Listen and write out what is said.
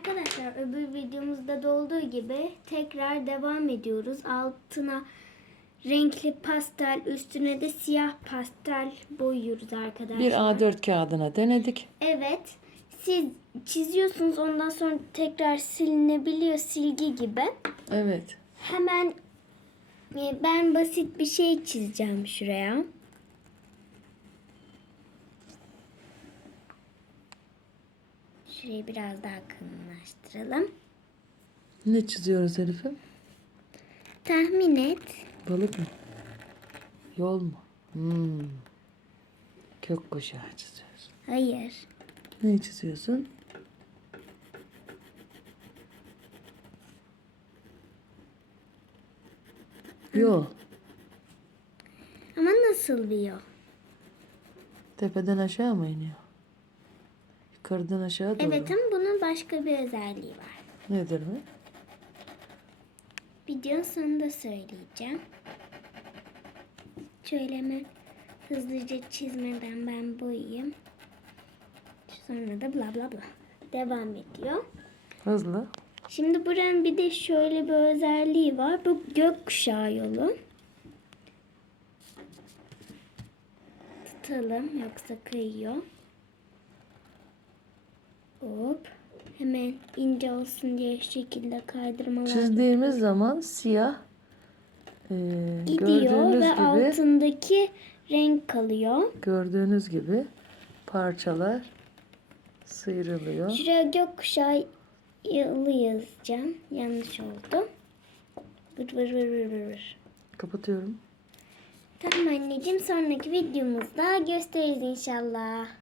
Arkadaşlar öbür videomuzda da olduğu gibi tekrar devam ediyoruz. Altına renkli pastel, üstüne de siyah pastel boyuyoruz arkadaşlar. Bir A4 kağıdına denedik. Evet. Siz çiziyorsunuz ondan sonra tekrar silinebiliyor silgi gibi. Evet. Hemen e, ben basit bir şey çizeceğim şuraya. Şurayı biraz daha kalınlaştıralım. Ne çiziyoruz Elif'im? Tahmin et. Balık mı? Yol mu? Hmm. Gökkuşağı çiziyoruz. Hayır. Ne çiziyorsun? Yol. Ama nasıl bir yol? Tepeden aşağı mı iniyor? Yukarıdan aşağı doğru. Evet ama bunun başka bir özelliği var. Nedir mi? Videonun sonunda söyleyeceğim. Şöyle hemen hızlıca çizmeden ben boyayayım. Sonra da bla bla bla. Devam ediyor. Hızlı. Şimdi buranın bir de şöyle bir özelliği var. Bu gökkuşağı yolu. Tutalım yoksa kayıyor. Hop. Hemen ince olsun diye şekilde kaydırmalar Çizdiğimiz zaman siyah e, gidiyor gördüğünüz ve gibi altındaki renk kalıyor. gördüğünüz gibi parçalar sıyrılıyor. Şuraya gökkuşağı yılı yazacağım. Yanlış oldu. Vır vır vır vır vır. Kapatıyorum. Tamam anneciğim sonraki videomuzda gösteririz inşallah.